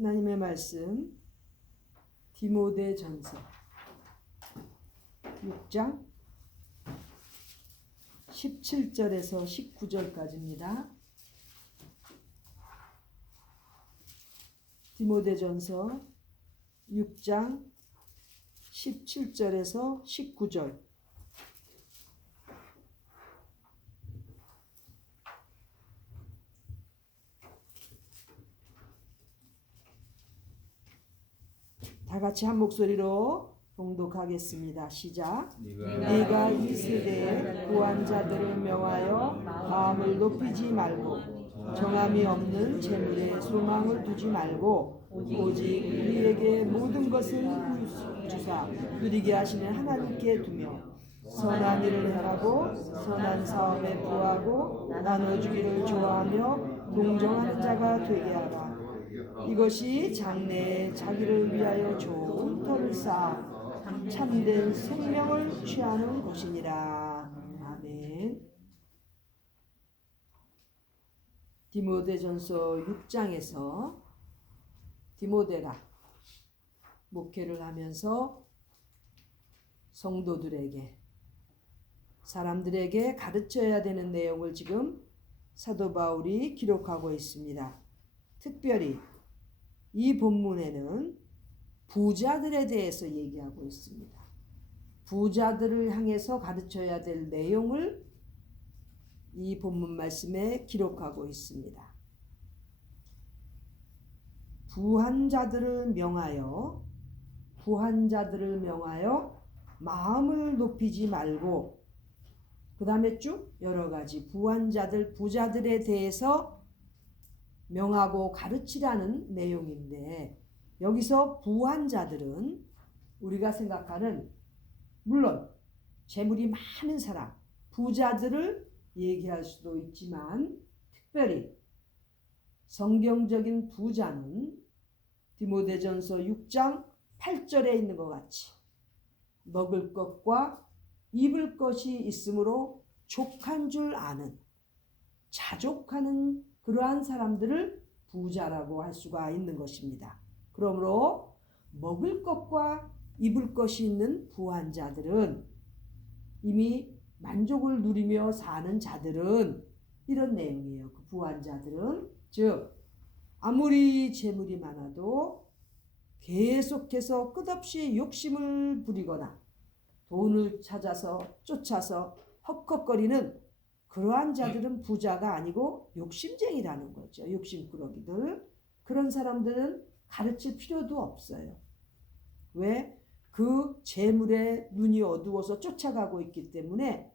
하나님의 말씀 디모데전서 6장 17절에서 19절까지입니다. 디모데전서 6장 17절에서 19절. 다 같이 한 목소리로 봉독하겠습니다. 시작. 네가 이 세대의 구한 자들을 명하여 마음을 높이지 말고 정함이 없는 재물에 소망을 두지 말고 오직 우리에게 모든 것을 주사 누리게 하시는 하나님께 두며 선한 일을 행하고 선한 사업에 부하고 나눠주기를 좋아하며 동정하는 자가 되게 하라. 이것이 장래에 자기를 위하여 좋은 터를 쌓아 참된 생명을 취하는 것이니라. 아멘. 디모데전서 6장에서 디모데가 목회를 하면서 성도들에게, 사람들에게 가르쳐야 되는 내용을 지금 사도 바울이 기록하고 있습니다. 특별히 이 본문에는 부자들에 대해서 얘기하고 있습니다. 부자들을 향해서 가르쳐야 될 내용을 이 본문 말씀에 기록하고 있습니다. 부한 자들을 명하여 마음을 높이지 말고, 그 다음에 쭉 여러 가지 부한 자들, 부자들에 대해서 명하고 가르치라는 내용인데, 여기서 부한 자들은 우리가 생각하는, 물론 재물이 많은 사람, 부자들을 얘기할 수도 있지만, 특별히 성경적인 부자는 디모데전서 6장 8절에 있는 것 같이 먹을 것과 입을 것이 있으므로 족한 줄 아는, 자족하는 그러한 사람들을 부자라고 할 수가 있는 것입니다. 그러므로 먹을 것과 입을 것이 있는 부한 자들은, 이미 만족을 누리며 사는 자들은, 이런 내용이에요. 그 부한 자들은, 즉 아무리 재물이 많아도 계속해서 끝없이 욕심을 부리거나 돈을 쫓아서 헉헉거리는 그러한 자들은 부자가 아니고 욕심쟁이라는 거죠. 욕심꾸러기들. 그런 사람들은 가르칠 필요도 없어요. 왜? 그 재물에 눈이 어두워서 쫓아가고 있기 때문에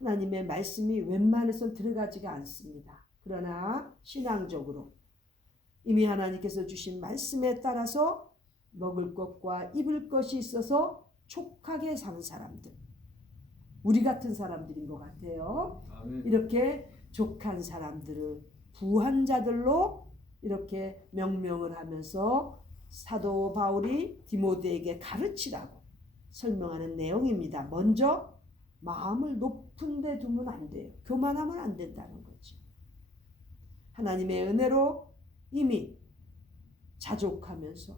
하나님의 말씀이 웬만해선 들어가지가 않습니다. 그러나 신앙적으로 이미 하나님께서 주신 말씀에 따라서 먹을 것과 입을 것이 있어서 족하게 사는 사람들, 우리 같은 사람들인 것 같아요. 아멘. 이렇게 족한 사람들을 부한 자들로 이렇게 명명을 하면서 사도 바울이 디모데에게 가르치라고 설명하는 내용입니다. 먼저 마음을 높은 데 두면 안 돼요. 교만하면 안 된다는 거죠. 하나님의 은혜로 이미 자족하면서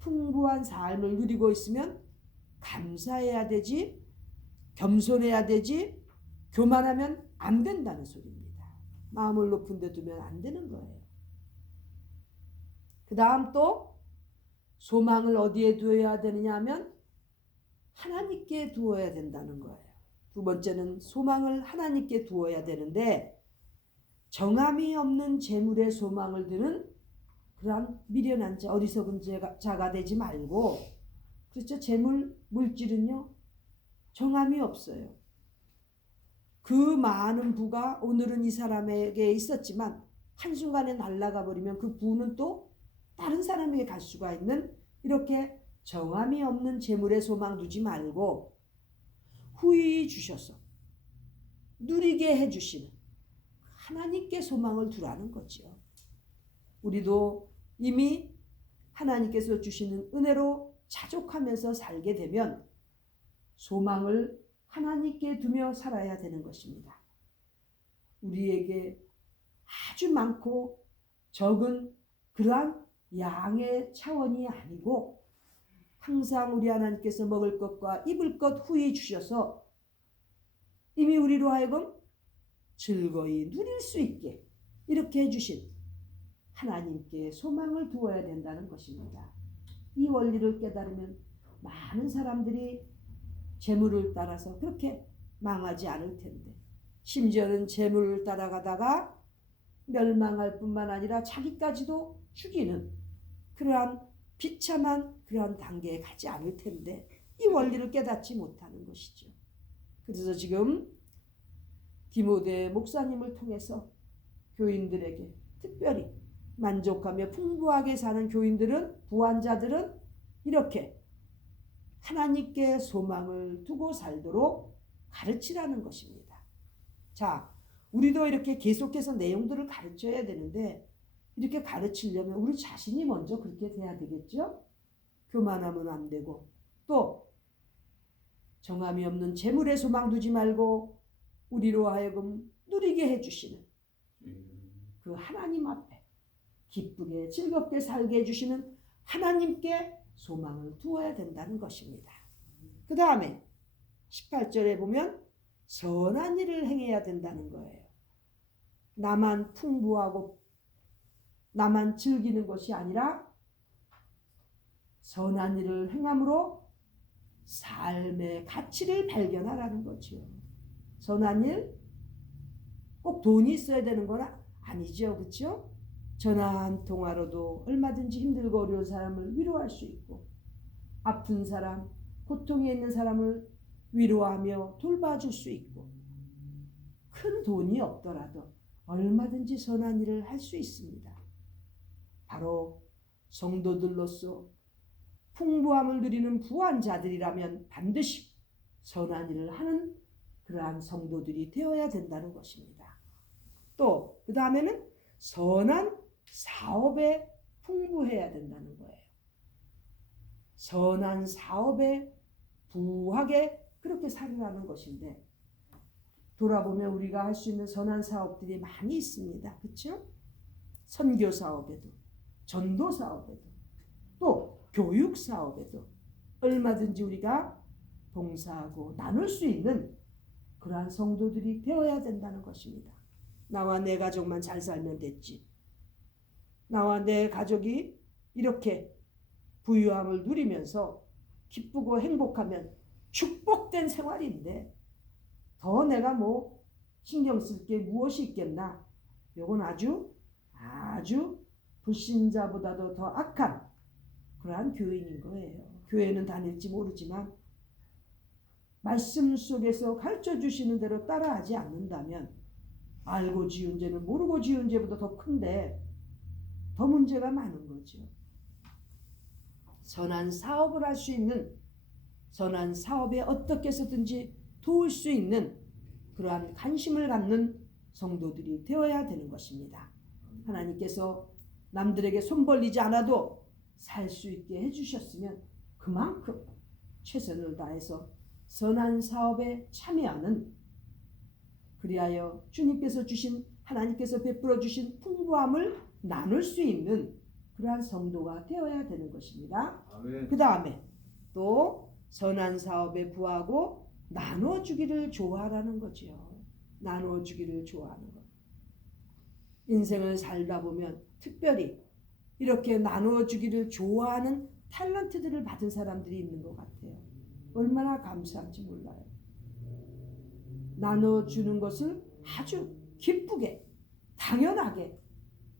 풍부한 삶을 누리고 있으면 감사해야 되지, 겸손해야 되지, 교만하면 안 된다는 소리입니다. 마음을 높은 데 두면 안 되는 거예요. 그 다음 또 소망을 어디에 두어야 되느냐 하면 하나님께 두어야 된다는 거예요. 두 번째는 소망을 하나님께 두어야 되는데, 정함이 없는 재물에 소망을 두는 그러한 미련한 자, 어리석은 자가 되지 말고, 그렇죠? 재물, 물질은요 정함이 없어요. 그 많은 부가 오늘은 이 사람에게 있었지만 한순간에 날아가 버리면 그 부는 또 다른 사람에게 갈 수가 있는, 이렇게 정함이 없는 재물에 소망 두지 말고 후히 주셔서 누리게 해주시는 하나님께 소망을 두라는 거죠. 우리도 이미 하나님께서 주시는 은혜로 자족하면서 살게 되면 소망을 하나님께 두며 살아야 되는 것입니다. 우리에게 아주 많고 적은 그러한 양의 차원이 아니고 항상 우리 하나님께서 먹을 것과 입을 것 후히 주셔서 이미 우리로 하여금 즐거이 누릴 수 있게 이렇게 해주신 하나님께 소망을 두어야 된다는 것입니다. 이 원리를 깨달으면 많은 사람들이 재물을 따라서 그렇게 망하지 않을 텐데, 심지어는 재물을 따라가다가 멸망할 뿐만 아니라 자기까지도 죽이는 그러한 비참한 그러한 단계에 가지 않을 텐데, 이 원리를 깨닫지 못하는 것이죠. 그래서 지금 디모데 목사님을 통해서 교인들에게, 특별히 만족하며 풍부하게 사는 교인들은, 부한자들은 이렇게 하나님께 소망을 두고 살도록 가르치라는 것입니다. 자, 우리도 이렇게 계속해서 내용들을 가르쳐야 되는데, 이렇게 가르치려면 우리 자신이 먼저 그렇게 돼야 되겠죠? 교만하면 안 되고, 또 정함이 없는 재물에 소망 두지 말고 우리로 하여금 누리게 해주시는 그 하나님 앞에 기쁘게 즐겁게 살게 해주시는 하나님께 소망을 두어야 된다는 것입니다. 그 다음에 18절에 보면 선한 일을 행해야 된다는 거예요. 나만 풍부하고 나만 즐기는 것이 아니라 선한 일을 행함으로 삶의 가치를 발견하라는 거죠. 선한 일, 꼭 돈이 있어야 되는 건 아니죠. 그렇죠? 전화 한 통화로도 얼마든지 힘들고 어려운 사람을 위로할 수 있고, 아픈 사람, 고통에 있는 사람을 위로하며 돌봐줄 수 있고, 큰 돈이 없더라도 얼마든지 선한 일을 할 수 있습니다. 바로 성도들로서 풍부함을 누리는 부한 자들이라면 반드시 선한 일을 하는 그러한 성도들이 되어야 된다는 것입니다. 또 그 다음에는 선한 사업에 풍부해야 된다는 거예요. 선한 사업에 부하게 그렇게 살으라는 것인데, 돌아보면 우리가 할 수 있는 선한 사업들이 많이 있습니다. 그렇죠? 선교 사업에도, 전도 사업에도, 또 교육 사업에도 얼마든지 우리가 봉사하고 나눌 수 있는 그러한 성도들이 되어야 된다는 것입니다. 나와 내 가족만 잘 살면 됐지, 나와 내 가족이 이렇게 부유함을 누리면서 기쁘고 행복하면 축복된 생활인데 더 내가 뭐 신경 쓸 게 무엇이 있겠나? 이건 아주 불신자보다도 더 악한 그러한 교인인 거예요. 교회는 다닐지 모르지만 말씀 속에서 가르쳐 주시는 대로 따라하지 않는다면 알고 지은 죄는 모르고 지은 죄보다 더 큰데 더 문제가 많은 거죠. 선한 사업을 할 수 있는, 선한 사업에 어떻게 해서든지 도울 수 있는 그러한 관심을 갖는 성도들이 되어야 되는 것입니다. 하나님께서 남들에게 손 벌리지 않아도 살 수 있게 해주셨으면 그만큼 최선을 다해서 선한 사업에 참여하는, 그리하여 주님께서 주신, 하나님께서 베풀어 주신 풍부함을 나눌 수 있는 그러한 성도가 되어야 되는 것입니다. 그 다음에 또 선한 사업에 부하고 나눠주기를 좋아하라는 거죠. 나눠주기를 좋아하는 것. 인생을 살다 보면 특별히 이렇게 나눠주기를 좋아하는 탤런트들을 받은 사람들이 있는 것 같아요. 얼마나 감사한지 몰라요. 나눠주는 것을 아주 기쁘게, 당연하게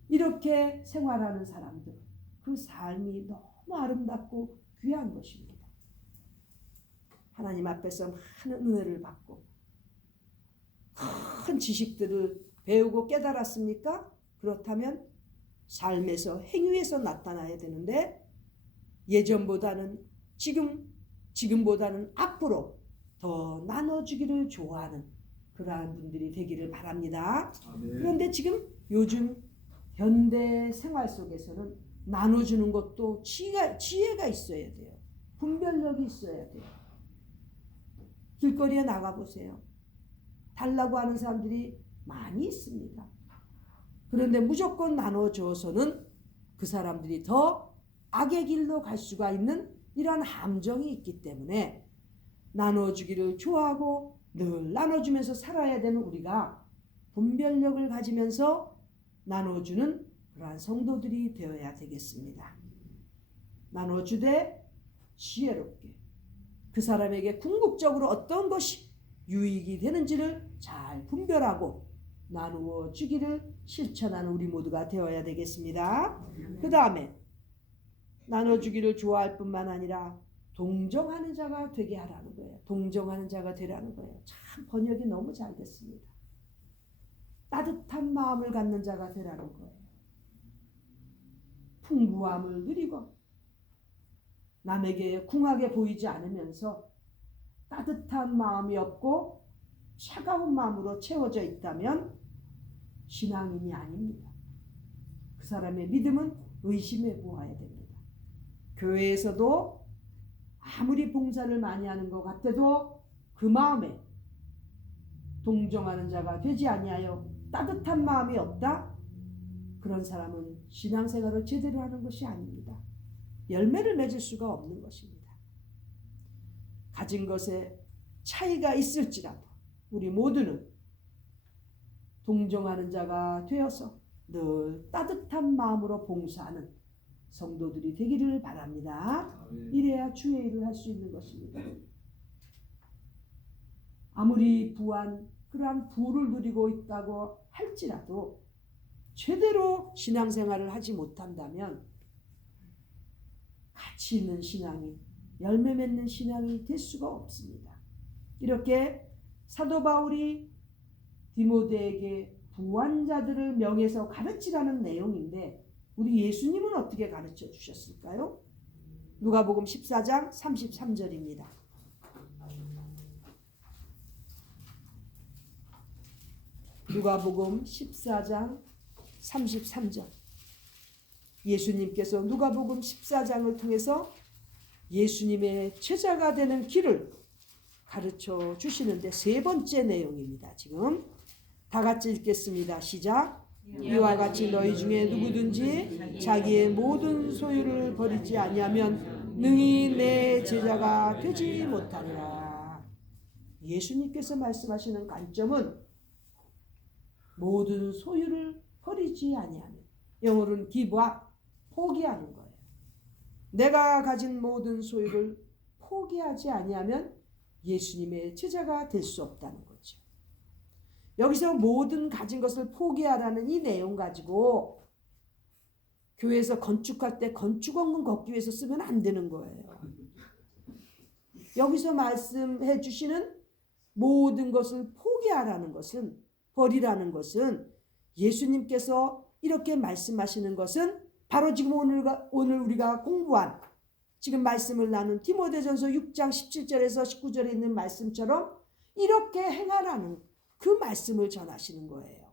이렇게 생활하는 사람들, 그 삶이 너무 아름답고 귀한 것입니다. 하나님 앞에서 많은 은혜를 받고 큰 지식들을 배우고 깨달았습니까? 그렇다면 삶에서, 행위에서 나타나야 되는데, 예전보다는 지금보다는 앞으로 더 나눠주기를 좋아하는 그러한 분들이 되기를 바랍니다. 아멘. 그런데 지금 요즘 현대 생활 속에서는 나눠주는 것도 지혜가 있어야 돼요. 분별력이 있어야 돼요. 길거리에 나가보세요. 달라고 하는 사람들이 많이 있습니다. 그런데 무조건 나눠줘서는 그 사람들이 더 악의 길로 갈 수가 있는 이러한 함정이 있기 때문에 나눠주기를 좋아하고 늘 나눠주면서 살아야 되는 우리가 분별력을 가지면서 나눠주는 그러한 성도들이 되어야 되겠습니다. 나눠주되 지혜롭게 그 사람에게 궁극적으로 어떤 것이 유익이 되는지를 잘 분별하고 나누어 주기를 실천하는 우리 모두가 되어야 되겠습니다. 그 다음에 나눠주기를 좋아할 뿐만 아니라 동정하는 자가 되게 하라는 거예요. 동정하는 자가 되라는 거예요. 참 번역이 너무 잘 됐습니다. 따뜻한 마음을 갖는 자가 되라는 거예요. 풍부함을 누리고 남에게 궁하게 보이지 않으면서 따뜻한 마음이 없고 차가운 마음으로 채워져 있다면 신앙인이 아닙니다. 그 사람의 믿음은 의심해 보아야 됩니다. 교회에서도 아무리 봉사를 많이 하는 것 같아도 그 마음에 동정하는 자가 되지 아니하여 따뜻한 마음이 없다? 그런 사람은 신앙생활을 제대로 하는 것이 아닙니다. 열매를 맺을 수가 없는 것입니다. 가진 것에 차이가 있을지라도 우리 모두는 동정하는 자가 되어서 늘 따뜻한 마음으로 봉사하는 성도들이 되기를 바랍니다. 이래야 주의 일을 할 수 있는 것입니다. 아무리 부한 그러한 부를 누리고 있다고 할지라도 제대로 신앙생활을 하지 못한다면 가치 있는 신앙이 열매 맺는 신앙이 될 수가 없습니다. 이렇게 사도 바울이 디모데에게 부한 자들을 명해서 가르치라는 내용인데 우리 예수님은 어떻게 가르쳐 주셨을까요? 누가복음 14장 33절입니다. 누가복음 14장 33절. 예수님께서 누가복음 14장을 통해서 예수님의 제자가 되는 길을 가르쳐 주시는데 세 번째 내용입니다. 지금 다 같이 읽겠습니다. 시작. 이와 같이 너희 중에 누구든지 자기의 모든 소유를 버리지 아니하면 능히 내 제자가 되지 못하리라. 예수님께서 말씀하시는 관점은 모든 소유를 버리지 아니하면, 영어로는 give up, 포기하는 거예요. 내가 가진 모든 소유를 포기하지 아니하면 예수님의 제자가 될 수 없다는 거죠. 여기서 모든 가진 것을 포기하라는 이 내용 가지고 교회에서 건축할 때 건축원금 걷기 위해서 쓰면 안 되는 거예요. 여기서 말씀해 주시는 모든 것을 포기하라는 것은, 버리라는 것은, 예수님께서 이렇게 말씀하시는 것은 바로 지금 오늘 우리가 공부한, 지금 말씀을 나눈 디모데전서 6장 17절에서 19절에 있는 말씀처럼 이렇게 행하라는 그 말씀을 전하시는 거예요.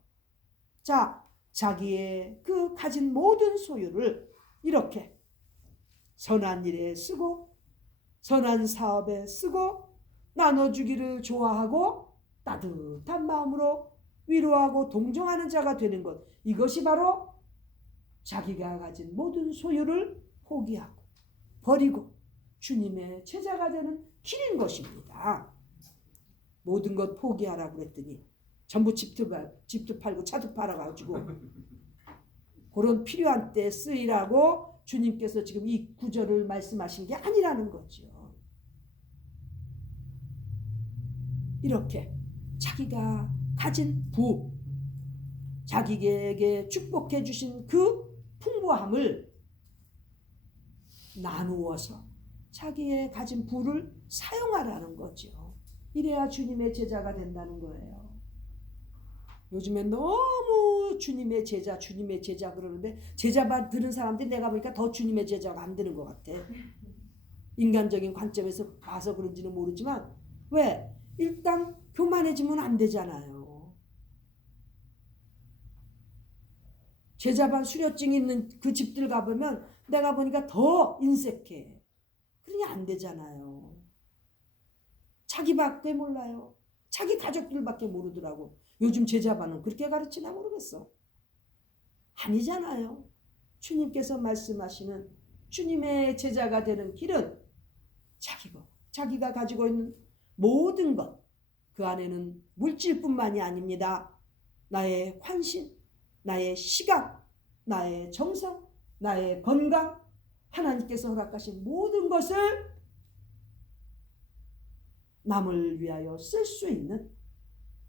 자, 자기의 그 가진 모든 소유를 이렇게 선한 일에 쓰고 선한 사업에 쓰고 나눠주기를 좋아하고 따뜻한 마음으로 위로하고 동정하는 자가 되는 것, 이것이 바로 자기가 가진 모든 소유를 포기하고 버리고 주님의 제자가 되는 길인 것입니다. 모든 것 포기하라고 그랬더니 전부 집도 팔고 차도 팔아가지고 그런 필요한 때 쓰이라고 주님께서 지금 이 구절을 말씀하신 게 아니라는 거죠. 이렇게 자기가 가진 부, 자기에게 축복해 주신 그 풍부함을 나누어서 자기의 가진 부를 사용하라는 거죠. 이래야 주님의 제자가 된다는 거예요. 요즘에 너무 주님의 제자 그러는데 제자 들은 사람들이 내가 보니까 더 주님의 제자가 안 되는 것 같아. 인간적인 관점에서 봐서 그런지는 모르지만 왜? 일단 교만해지면 안 되잖아요. 제자반 수료증 있는 그 집들 가보면 내가 보니까 더 인색해. 그러니 안 되잖아요. 자기밖에 몰라요. 자기 가족들밖에 모르더라고. 요즘 제자반은 그렇게 가르치나 모르겠어. 아니잖아요. 주님께서 말씀하시는 주님의 제자가 되는 길은 자기가 가지고 있는 모든 것, 그 안에는 물질뿐만이 아닙니다. 나의 환신, 나의 시간, 나의 정성, 나의 건강, 하나님께서 허락하신 모든 것을 남을 위하여 쓸 수 있는,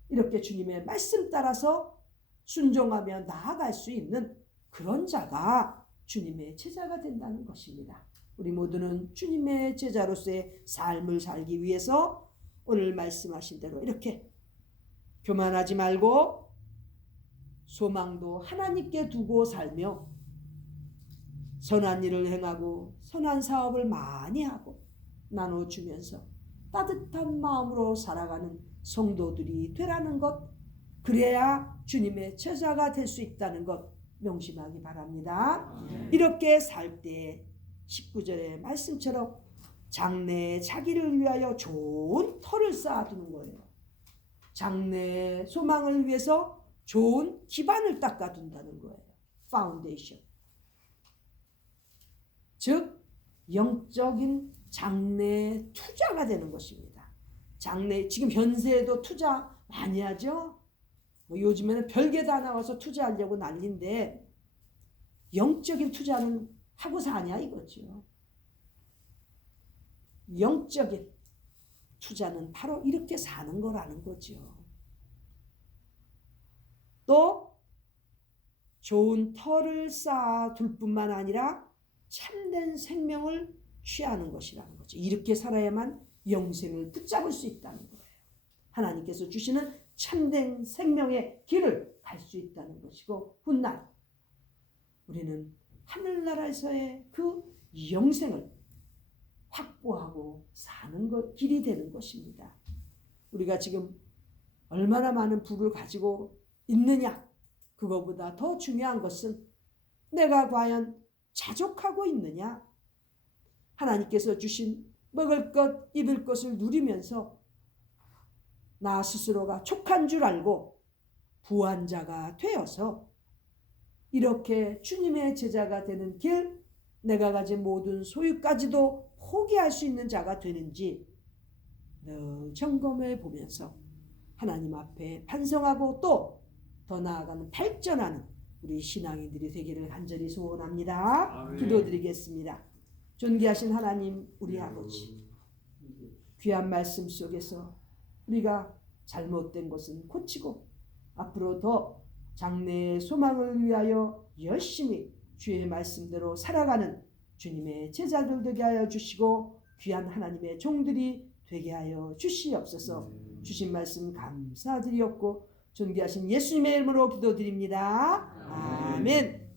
이렇게 주님의 말씀 따라서 순종하며 나아갈 수 있는 그런 자가 주님의 제자가 된다는 것입니다. 우리 모두는 주님의 제자로서의 삶을 살기 위해서 오늘 말씀하신 대로 이렇게 교만하지 말고 소망도 하나님께 두고 살며 선한 일을 행하고 선한 사업을 많이 하고 나눠주면서 따뜻한 마음으로 살아가는 성도들이 되라는 것, 그래야 주님의 제자가 될 수 있다는 것 명심하기 바랍니다. 이렇게 살 때 19절의 말씀처럼 장래에 자기를 위하여 좋은 터를 쌓아두는 거예요. 장래의 소망을 위해서 좋은 기반을 닦아둔다는 거예요. 파운데이션. 즉 영적인 장래 투자가 되는 것입니다. 장래, 지금 현세에도 투자 많이 하죠. 요즘에는 별게 다 나와서 투자하려고 난리인데 영적인 투자는 하고 사냐 이거죠. 영적인 투자는 바로 이렇게 사는 거라는 거죠. 또 좋은 터를 쌓아둘 뿐만 아니라 참된 생명을 취하는 것이라는 거죠. 이렇게 살아야만 영생을 붙잡을 수 있다는 거예요. 하나님께서 주시는 참된 생명의 길을 갈 수 있다는 것이고, 훗날 우리는 하늘나라에서의 그 영생을 확보하고 사는 것, 길이 되는 것입니다. 우리가 지금 얼마나 많은 부를 가지고 있느냐, 그거보다 더 중요한 것은 내가 과연 자족하고 있느냐, 하나님께서 주신 먹을 것, 입을 것을 누리면서 나 스스로가 족한 줄 알고 부한 자가 되어서 이렇게 주님의 제자가 되는 길, 내가 가진 모든 소유까지도 포기할 수 있는 자가 되는지 늘 점검해 보면서 하나님 앞에 반성하고 또 더 나아가는 발전하는 우리 신앙인들이 되기를 간절히 소원합니다. 아멘. 기도드리겠습니다. 존귀하신 하나님, 우리 아버지, 귀한 말씀 속에서 우리가 잘못된 것은 고치고 앞으로 더 장래의 소망을 위하여 열심히 주의 말씀대로 살아가는 주님의 제자들 되게 하여 주시고 귀한 하나님의 종들이 되게 하여 주시옵소서. 주신 말씀 감사드리옵고 존귀하신 예수님의 이름으로 기도드립니다. 아멘.